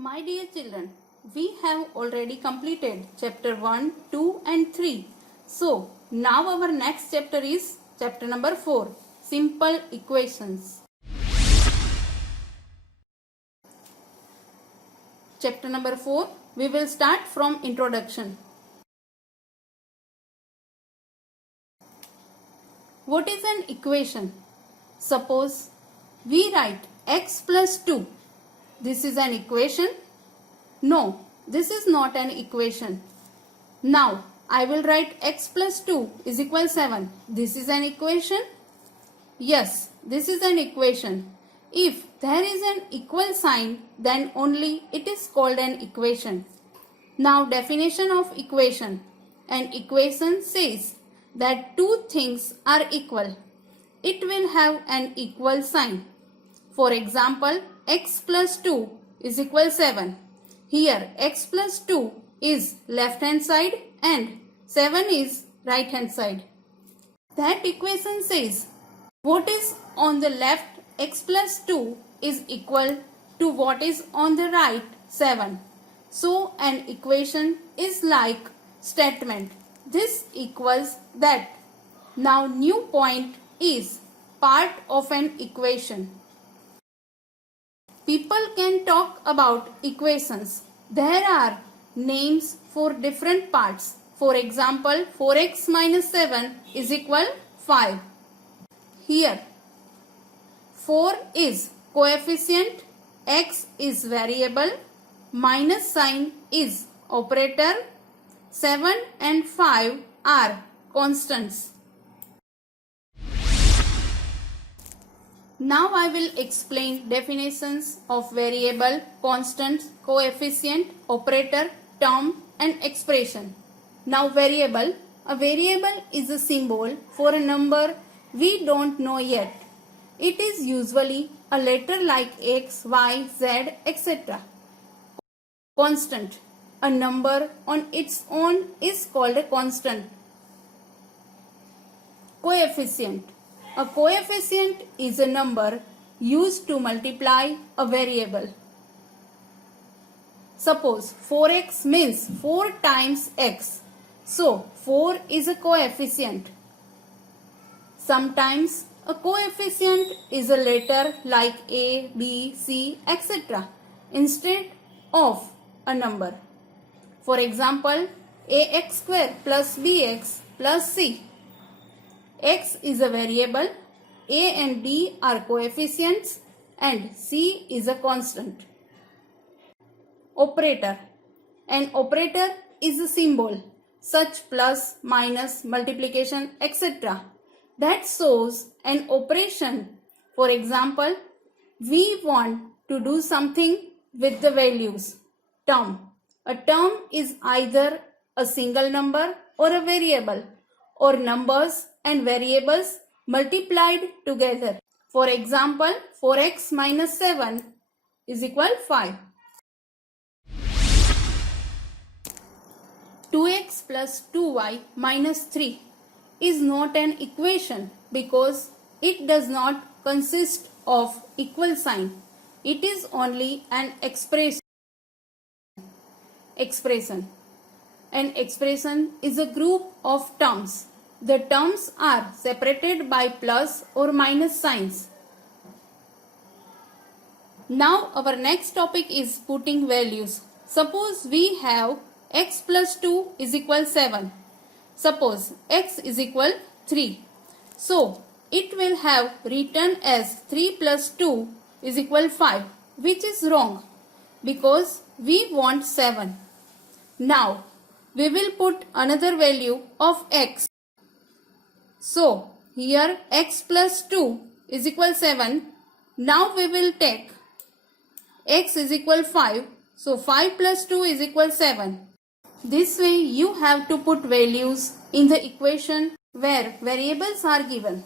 My dear children, we have already completed chapter 1, 2 and 3. So, now our next chapter is chapter number 4, Simple Equations. Chapter number 4, we will start from introduction. What is an equation? Suppose we write x plus 2. This is an equation? No, this is not an equation. Now, I will write x plus 2 is equal 7. This is an equation? Yes, this is an equation. If there is an equal sign, then only it is called an equation. Now, definition of equation. An equation says that two things are equal. It will have an equal sign. For example, x plus 2 is equal 7. Here x plus 2 is left hand side and 7 is right hand side. That equation says what is on the left x plus 2 is equal to what is on the right 7. So an equation is like statement. This equals that. Now new point is part of an equation. People can talk about equations. There are names for different parts. For example, 4x minus 7 is equal 5. Here, 4 is coefficient, x is variable, minus sign is operator, 7 and 5 are constants. Now I will explain definitions of variable, constant, coefficient, operator, term and expression. Now variable. A variable is a symbol for a number we don't know yet. It is usually a letter like x, y, z, etc. Constant. A number on its own is called a constant. Coefficient. A coefficient is a number used to multiply a variable. Suppose 4x means 4 times x. So 4 is a coefficient. Sometimes a coefficient is a letter like a, b, c, etc. instead of a number. For example, ax square plus bx plus c. X is a variable, a and b are coefficients and c is a constant. Operator. An operator is a symbol such plus, minus, multiplication, etc. that shows an operation. For example, we want to do something with the values. Term. A term is either a single number or a variable, or numbers and variables multiplied together. For example, 4x minus 7 is equal 5. 2x plus 2y minus 3 is not an equation because it does not consist of equal sign. It is only an expression. An expression is a group of terms. The terms are separated by plus or minus signs. Now our next topic is putting values. Suppose we have x plus 2 is equal 7. Suppose x is equal 3. So it will have written as 3 plus 2 is equal 5, which is wrong because we want 7. Now we will put another value of x. So here x plus 2 is equal 7. Now we will take x is equal 5. So 5 plus 2 is equal 7. This way you have to put values in the equation where variables are given.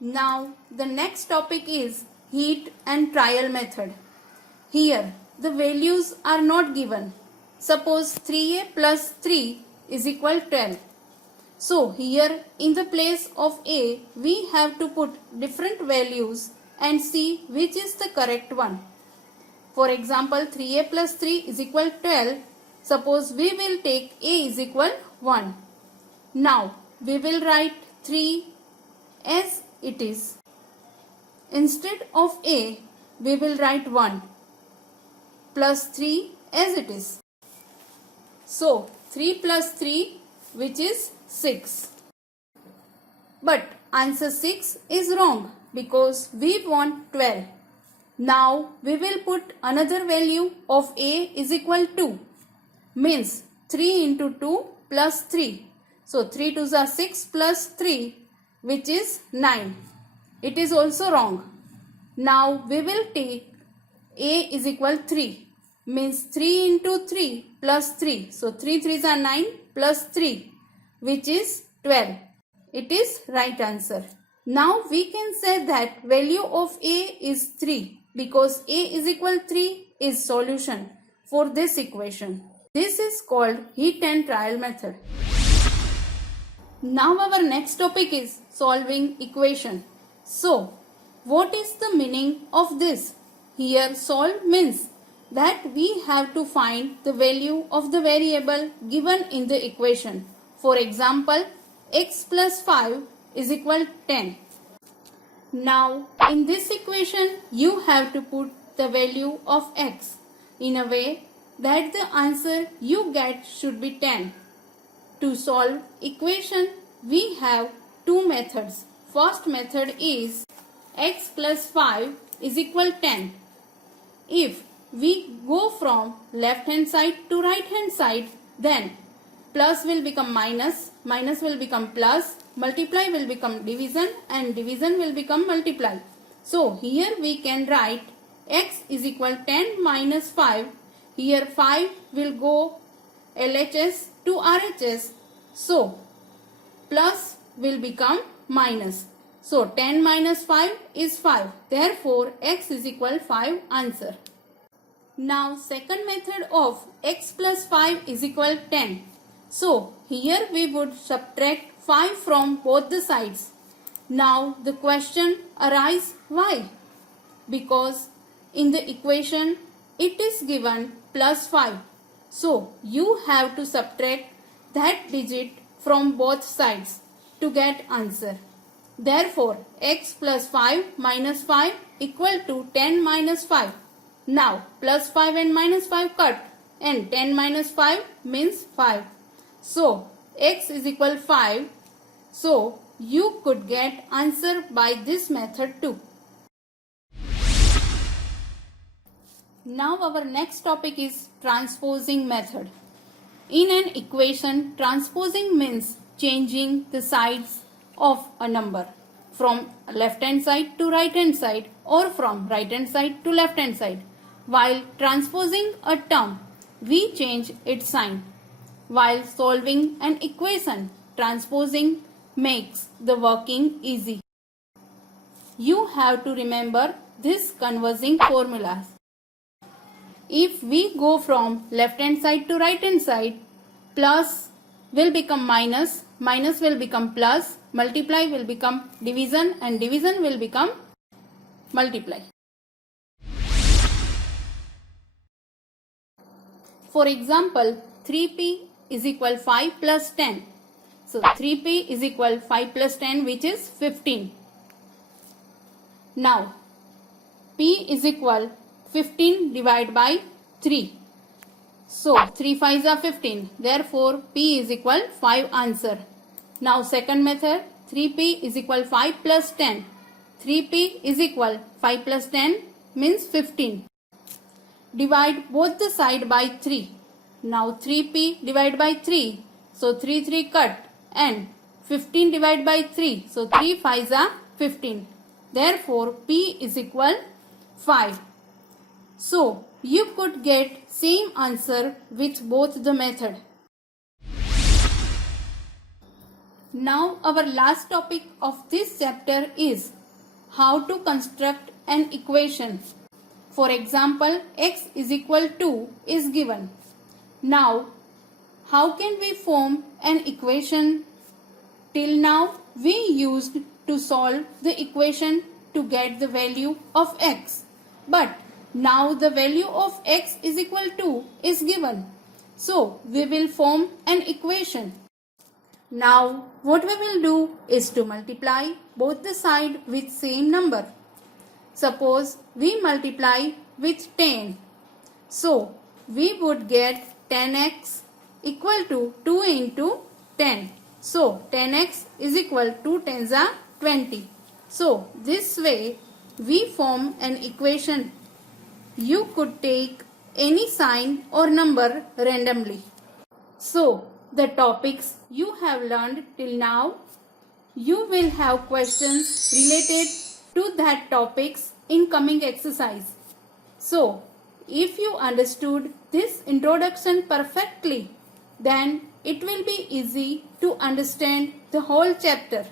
Now the next topic is heat and trial method. Here the values are not given. Suppose 3a plus 3 is equal 12. So here in the place of a we have to put different values and see which is the correct one. For example, 3a plus 3 is equal to 12. Suppose we will take a is equal 1. Now we will write 3 as it is. Instead of a, we will write 1 plus 3 as it is. So 3 plus 3, which is 6. But answer 6 is wrong because we want 12. Now we will put another value of a is equal to, means 3 into 2 plus 3. So 3 2s are 6 plus 3, which is 9. It is also wrong. Now we will take a is equal 3, means 3 into 3 plus 3. So 3 3s are 9 plus 3, which is 12. It is right answer. Now we can say that value of a is 3 because a is equal 3 is solution for this equation. This is called hit and trial method. Now our next topic is solving equation. So what is the meaning of this? Here solve means that we have to find the value of the variable given in the equation. For example, x plus 5 is equal to 10. Now in this equation you have to put the value of x in a way that the answer you get should be 10. To solve equation we have two methods. First method is x plus 5 is equal to 10. If we go from left hand side to right hand side, then plus will become minus, minus will become plus, multiply will become division, and division will become multiply. So here we can write x is equal to 10 minus 5. Here 5 will go LHS to RHS. So plus will become minus. So 10 minus 5 is 5. Therefore x is equal to 5 answer. Now second method of x plus 5 is equal to 10. So here we would subtract 5 from both the sides. Now the question arises why? Because in the equation it is given plus 5. So you have to subtract that digit from both sides to get answer. Therefore x plus 5 minus 5 equal to 10 minus 5. Now plus 5 and minus 5 cut and 10 minus 5 means 5. So x is equal to 5. So you could get answer by this method too. Now our next topic is transposing method. In an equation, transposing means changing the sides of a number from left hand side to right hand side or from right hand side to left hand side. While transposing a term, we change its sign. While solving an equation, transposing makes the working easy. You have to remember this conversing formulas. If we go from left hand side to right hand side, plus will become minus, minus will become plus, multiply will become division, and division will become multiply. For example, 3p is equal 5 plus 10. So 3p is equal 5 plus 10, which is 15. Now p is equal 15 divided by 3. So 3 5s are 15. Therefore p is equal 5 answer. Now second method, 3p is equal 5 plus 10. 3p is equal 5 plus 10 means 15. Divide both the side by 3. Now 3p divided by 3. So 3 3 cut and 15 divided by 3. So 3 5s are 15. Therefore p is equal 5. So you could get same answer with both the method. Now our last topic of this chapter is how to construct an equation. For example, x is equal to is given. Now how can we form an equation? Till now we used to solve the equation to get the value of x. But now the value of x is equal to is given. So we will form an equation. Now what we will do is to multiply both the side with same number. Suppose we multiply with 10. So we would get 10x equal to 2 into 10. So 10x is equal to 10s are 20. So this way we form an equation. You could take any sign or number randomly. So the topics you have learned till now, you will have questions related to that topics in coming exercise. So if you understood this introduction perfectly, then it will be easy to understand the whole chapter.